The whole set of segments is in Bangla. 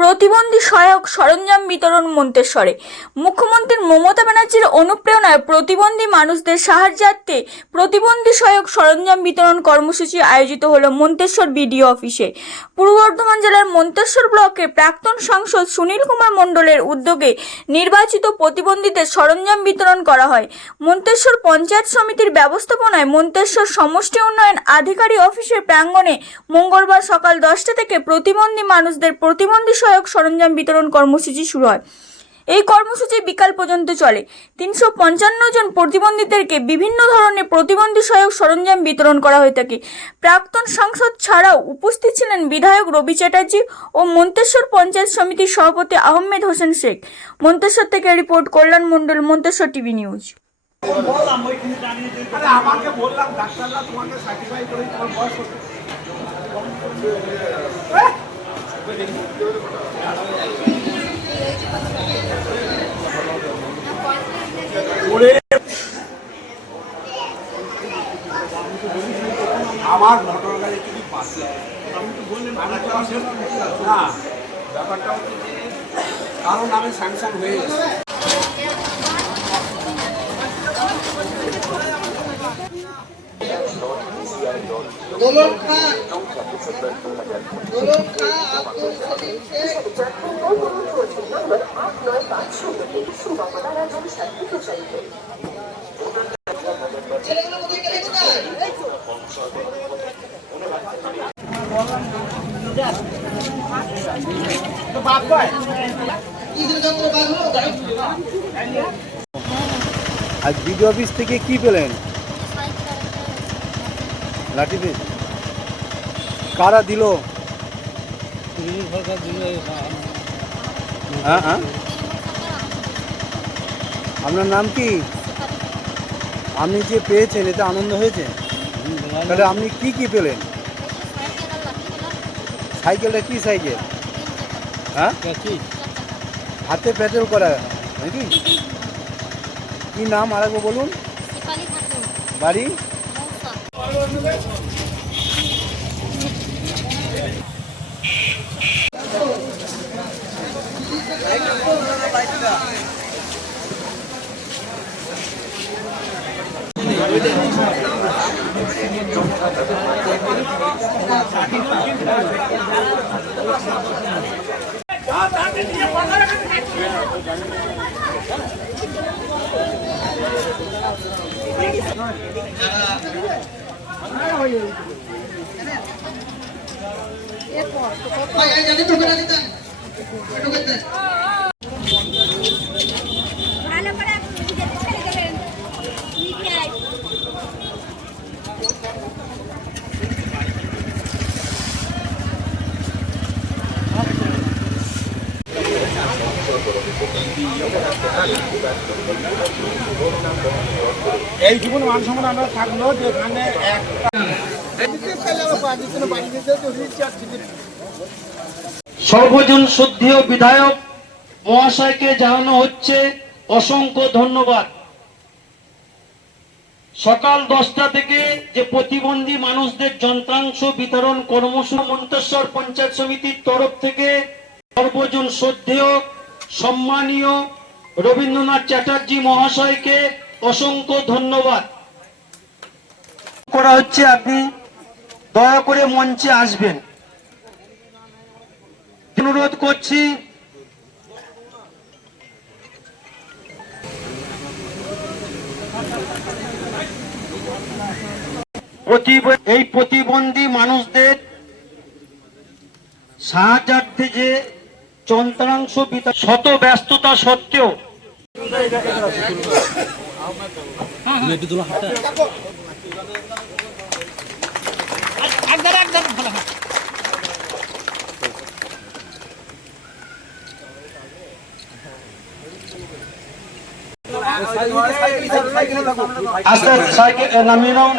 প্রতিবন্ধী সহায়ক সরঞ্জাম বিতরণ মন্তেশ্বরে। মুখ্যমন্ত্রী মমতা ব্যানার্জির অনুপ্রেরণায় প্রতিবন্ধী মানুষদের সাহায্যার্থে প্রতিবন্ধী সহায়ক সরঞ্জাম বিতরণ কর্মসূচি আয়োজিত হলো মন্তেশ্বর বিডিও অফিসে। পূর্ব বর্ধমান জেলার মন্তেশ্বর ব্লকের প্রাক্তন সাংসদ সুনীল কুমার মণ্ডলের উদ্যোগে নির্বাচিত প্রতিবন্ধীদের সরঞ্জাম বিতরণ করা হয়। মন্তেশ্বর পঞ্চায়েত সমিতির ব্যবস্থাপনায় মন্তেশ্বর সমষ্টি উন্নয়ন আধিকারিক অফিসের প্রাঙ্গণে মঙ্গলবার সকাল 10টা থেকে প্রতিবন্ধী মানুষদের প্রতিবন্ধী সহায়ক সরঞ্জাম বিতরণ কর্মসূচি শুরু হয়। এই কর্মসূচি বিকাল পর্যন্ত চলে। 355 জন প্রতিবন্ধীদেরকে বিভিন্ন ধরনের প্রতিবন্ধী সহায়ক সরঞ্জাম বিতরণ করা হয়ে থাকে। প্রাক্তন সাংসদ ছাড়াও উপস্থিত ছিলেন বিধায়ক রবি চ্যাটার্জি ও মন্তেশ্বর পঞ্চায়েত সমিতির সভাপতি আহমেদ হোসেন শেখ। মন্তেশ্বর থেকে রিপোর্ট কল্যাণ মণ্ডল, মন্তেশ্বর টিভি নিউজ। আমার মোটর গাড়ি যদি পাশে না ব্যাপারটা হচ্ছে যে কারণ আমি স্যাংশন হয়ে গেছি। আজ বিডিও অফিস থেকে কি পেলেন? লাঠি পেজ কারা দিল? হ্যাঁ হ্যাঁ, আপনার নাম কি? আপনি যে পেয়েছেন এতে আনন্দ হয়েছে? তাহলে আপনি কি কি পেলেন? সাইকেলটা কি সাইকেল? হ্যাঁ, হাতে প্যাডেল করা নাকি? কি নাম আরেকবার বলুন? বাড়ি? এইটুকু মান সম্মান আমরা থাকলো যেখানে সর্বজন শ্রদ্ধেয় বিধায়ক মহাশয়কে জানানো হচ্ছে অসংখ্য ধন্যবাদ। সকাল 10টা থেকে যে প্রতিবন্ধী মানুষদের যন্ত্রাংশ বিতরণ কর্মসূচি মন্তেশ্বর পঞ্চায়েত সমিতির তরফ থেকে সর্বজন শ্রদ্ধেয় সম্মানীয় রবীন্দ্রনাথ চ্যাটার্জি মহাশয়কে অসংখ্য ধন্যবাদ করা হচ্ছে। আপনি দয়া করে মঞ্চে আসবেন অনুরোধ করছি। এই প্রতিবন্ধী মানুষদের সাহায্যার্থে যে যন্ত্রাংশ বিতরণ শত ব্যস্ততা সত্ত্বেও আস্তে সাইকেল নামিয়ে নাও।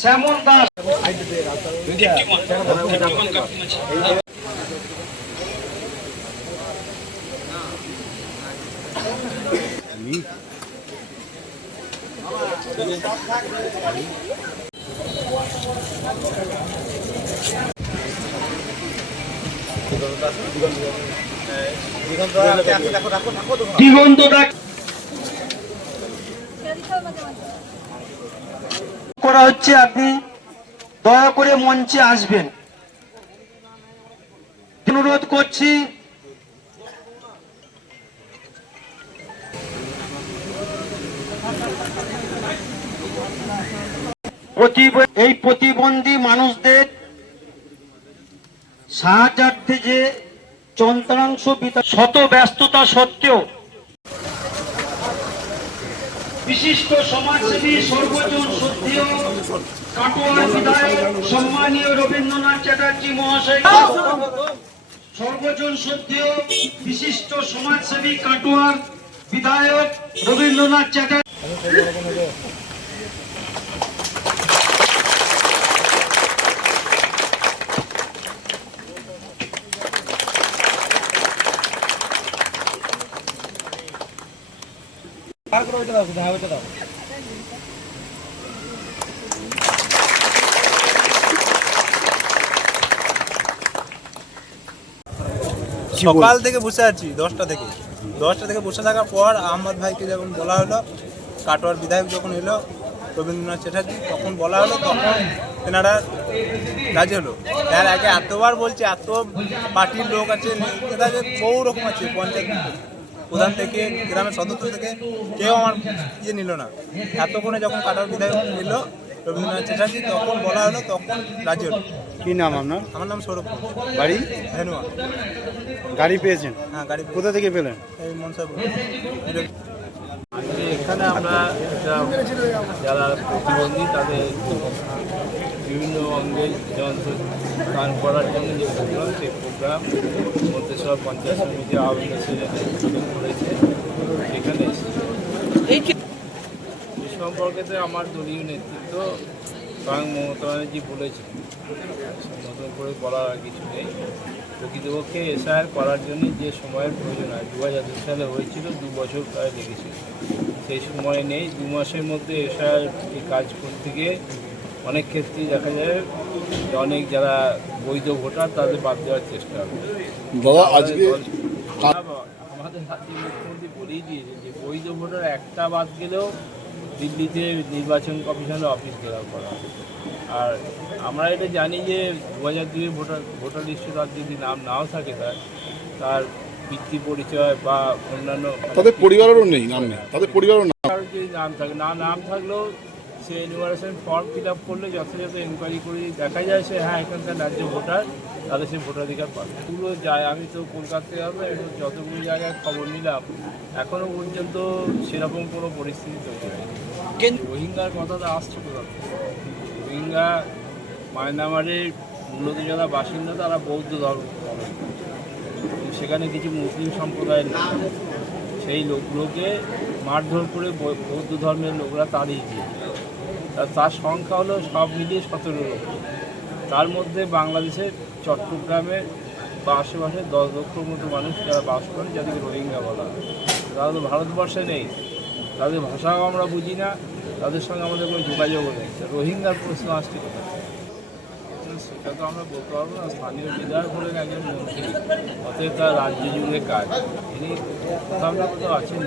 শ্যামল দাস দিগন্ত ডাক করা হচ্ছে, আপনি দয়া করে মঞ্চে আসবেন অনুরোধ করছি। এই প্রতিবন্ধী মানুষদের সাহায্যার্থে যে যন্ত্রাংশ শত ব্যস্ততা সত্ত্বেও বিশিষ্ট সমাজসেবী সর্বজন শ্রদ্ধেয় কাটোয়ার বিধায়ক সম্মানীয় রবীন্দ্রনাথ চ্যাটার্জি মহাশয়, সর্বজন শ্রদ্ধেয় বিশিষ্ট সমাজসেবী কাটোয়ার বিধায়ক রবীন্দ্রনাথ চ্যাটার্জি। সকাল থেকে বসে আছি 10টা থেকে বসে থাকার পর আহমদ ভাইকে যখন বলা হলো, কাটোয়ার বিধায়ক যখন এলো রবীন্দ্রনাথ চ্যাটার্জি, তখন বলা হলো, তখন তেনারা রাজি হলো। তার আগে এতবার বলছে, এত পার্টির লোক আছে, নেতাদের বহু রকম আছে, পঞ্চায়েত প্রধান থেকে গ্রামের সদস্য থেকে কেউ আমার নিল না। এতক্ষণে যখন কাটোয়ার বিধায়ক নিল রবীন্দ্রনাথ চ্যাটার্জি, তখন বলা হলো, তখন রাজি হলো। কি নাম আপনার? আমার নাম সৌরভ, বাড়ি ধেনুয়া। গাড়ি পেয়েছেন? হ্যাঁ, গাড়ি কোথা থেকে পেলেন? এই মনসাপুর। এখানে আমরা যারা প্রতিবন্ধী তাদের বিভিন্ন অঙ্গে যন্ত্র দান করার জন্য যে প্রোগ্রাম, সেই প্রোগ্রাম মন্তেশ্বর পঞ্চায়েত সমিতি আহ্বান করেছে, সেখানে এসেছে। এই সম্পর্কে আমার দলীয় নেতৃত্ব স্বয়ং মমতা ব্যানার্জি বলেছেন, নতুন করে বলার আর কিছু নেই। প্রকৃতপক্ষে এসআইআর করার জন্য যে সময়ের প্রয়োজন হয়, 2002 সালে হয়েছিল, 2 বছর প্রায় লেগেছিল, সেই সময় নেই। 2 মাসের মধ্যে এসআইআর কাজ করতে গিয়ে অনেক ক্ষেত্রেই দেখা যায় যে অনেক যারা বৈধ ভোটার তাদের বাদ দেওয়ার চেষ্টা হবে। আমাদের রাজ্যের মুখ্যমন্ত্রী বলেই দিয়েছে যে বৈধ ভোটার একটা বাদ গেলেও দিল্লিতে নির্বাচন কমিশনে অফিস ঘেরাও করা হবে। আর আমরা এটা জানি যে 2002 ভোটার লিস্টে তার যদি নাম নাও থাকে, তার পিতৃ পরিচয় বা অন্যান্য তাদের পরিবারেরও নেই, নাম নেই, তাদের পরিবারও না, যদি নাম থাকে, নাম থাকলেও সে এনুমারেশন ফর্ম ফিল আপ করলে যথাযথ এনকোয়ারি করে দেখা যায় সে হ্যাঁ এখানকার রাজ্য ভোটার, তাহলে সে ভোটাধিকার পাবে। পুরো যায়, আমি তো কলকাতা থেকে হবে, যতগুলো জায়গায় খবর নিলাম, এখনও পর্যন্ত সেরকম কোনো পরিস্থিতি তৈরি হয়নি। রোহিঙ্গার কথাটা আসছে কোথা থেকে? রোহিঙ্গা মায়ানমারের মূলত যারা বাসিন্দা তারা বৌদ্ধ ধর্ম পালন করে, সেখানে কিছু মুসলিম সম্প্রদায়ের লোক, সেই লোকগুলোকে মারধর করে বৌদ্ধ ধর্মের লোকরা তাড়িয়ে দিয়েছে। তার সংখ্যা হলো সব মিলিয়ে 17 লক্ষ। তার মধ্যে বাংলাদেশের চট্টগ্রামে বা আশেপাশে 10 লক্ষর মতো মানুষ যারা বাস করেন, যাদেরকে রোহিঙ্গা বলা হয়। তারা তো ভারতবর্ষে নেই, তাদের ভাষাও আমরা বুঝি না, তাদের সঙ্গে আমাদের কোনো যোগাযোগও নেই। রোহিঙ্গার প্রশ্ন আসছে কোথায়? সেটা তো আমরা বলতে পারবো না। স্থানীয় বিধায়ক হলেন একজন মন্ত্রী, অতএব তার রাজ্য জুড়ে কাজ, তিনি কোথাও না কোথাও আছেন।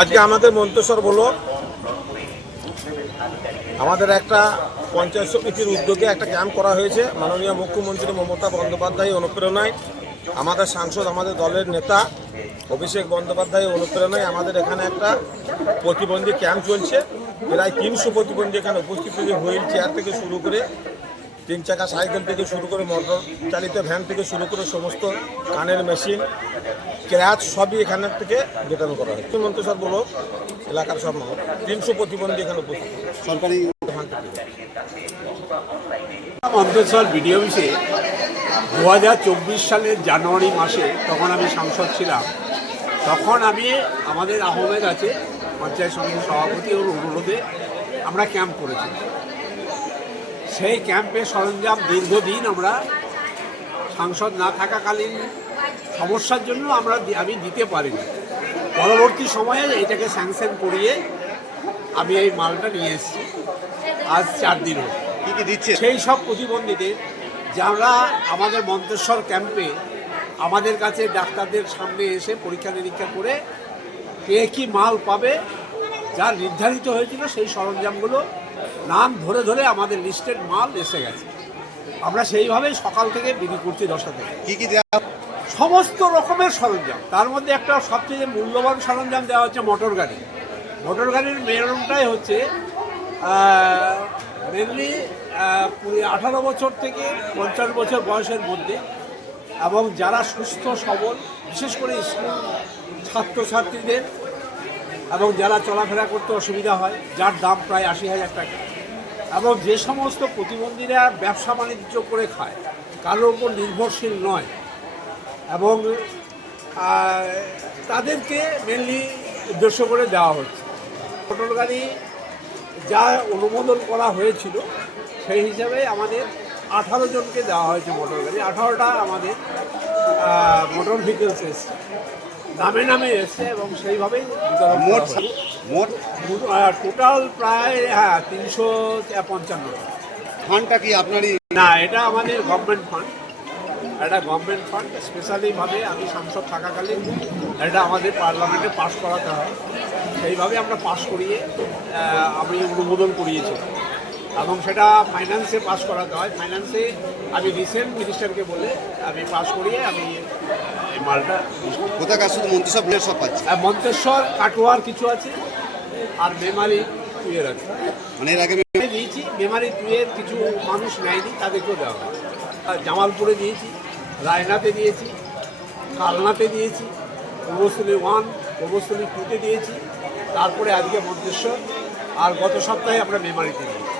আজকে আমাদের মন্তেশ্বর বলো, আমাদের একটা পঞ্চায়েত সমিতির উদ্যোগে একটা ক্যাম্প করা হয়েছে। মাননীয় মুখ্যমন্ত্রী মমতা বন্দ্যোপাধ্যায় অনুপ্রেরণায়, আমাদের সাংসদ, আমাদের দলের নেতা অভিষেক বন্দ্যোপাধ্যায় অনুপ্রেরণায় আমাদের এখানে একটা প্রতিবন্ধী ক্যাম্প চলছে। প্রায় 300 প্রতিবন্ধী এখানে উপস্থিত হয়েছে। হুইল চেয়ার থেকে শুরু করে, 3 চাকা সাইকেল থেকে শুরু করে, মোটর চালিত ভ্যান থেকে শুরু করে সমস্ত কানের মেশিন, ক্র্যাচ সবই এখানের থেকে বিতরণ করা হয়। মন্তেশ্বর বলো এলাকার সব মানুষ 300 প্রতিবন্ধী এখানে উপস্থিত। সরকারি মন্তেশ্বর বিডিও অফিসে 2024 সালের জানুয়ারি মাসে, তখন আমি সাংসদ ছিলাম, তখন আমি আমাদের আহমেদ আছে পঞ্চায়েত সমিতির সভাপতি ওর অনুরোধে আমরা ক্যাম্প করেছি। সেই ক্যাম্পে সরঞ্জাম দীর্ঘদিন আমরা সাংসদ না থাকাকালীন সমস্যার জন্য আমি দিতে পারিনি। পরবর্তী সময়ে এটাকে স্যাংশন করিয়ে আমি এই মালটা নিয়ে এসেছি আজ 4 দিন হলো। কি কি দিচ্ছে? সেই সব প্রতিবন্ধীদের যারা আমাদের মন্তেশ্বর ক্যাম্পে আমাদের কাছে ডাক্তারদের সামনে এসে পরীক্ষা নিরীক্ষা করে কে কী মাল পাবে যা নির্ধারিত হয়েছিল সেই সরঞ্জামগুলো নাম ধরে ধরে আমাদের লিস্টেড মাল এসে গেছে। আমরা সেইভাবেই সকাল থেকে বিক্রি করছি 10টা থেকে। কি কি দেওয়া? সমস্ত রকমের সরঞ্জাম, তার মধ্যে একটা সবচেয়ে মূল্যবান সরঞ্জাম দেওয়া হচ্ছে মোটর গাড়ি। মোটর গাড়ির মেরুনটাই হচ্ছে মেনলি 18 বছর থেকে 50 বছর বয়সের মধ্যে এবং যারা সুস্থ সবল, বিশেষ করে স্কুল ছাত্রছাত্রীদের এবং যারা চলাফেরা করতে অসুবিধা হয়, যার দাম প্রায় 80,000 টাকা, এবং যে সমস্ত প্রতিবন্ধীরা ব্যবসা বাণিজ্য করে খায়, কারোর উপর নির্ভরশীল নয়, এবং তাদেরকে মেনলি উদ্দেশ্য করে দেওয়া হচ্ছে। মোটর গাড়ি যা অনুমোদন করা হয়েছিল সেই হিসাবে আমাদের 18 জনকে দেওয়া হয়েছে মোটর গাড়ি। 18টা আমাদের মোটর ভেহিকেলস এসছে, নামে নামে এসছে এবং সেইভাবেই বিতরণ করা হয়েছে। মোট টোটাল প্রায় 355। ফান্ডটা কি আপনারই? না, এটা আমাদের গভর্নমেন্ট ফান্ড। এটা গভর্নমেন্ট ফান্ড, স্পেশালিভাবে আমি সাংসদ থাকাকালীন এটা আমাদের পার্লামেন্টে পাস করাতে হয়, সেইভাবে আমরা পাস করিয়ে আমি অনুমোদন করিয়েছি এবং সেটা ফাইন্যান্সে পাস করাতে হয়। ফাইন্যান্সে আমি রিসেন্ট মিনিস্টারকে বলে আমি পাস করিয়ে আমি এই মালটা কোথাকার শুধু মন্ত্রিসভা বিলের সব পাচ্ছে? মন্তেশ্বর, কাটোয়ার কিছু আছে, আর মেমারি 2-এর আছে। মানে এর আগে আমি দিয়েছি মেমারি 2-এর কিছু মানুষ নেয়নি, তাদেরকেও দেওয়া হয়। আর জামালপুরে দিয়েছি, রায়নাতে দিয়েছি, কালনাতে দিয়েছি, পূর্বস্থলী 1, পূর্বস্থলী 2-তে দিয়েছি, তারপরে আজকে মন্তেশ্বর, আর গত সপ্তাহে আমরা মেমারিতে দিয়েছি।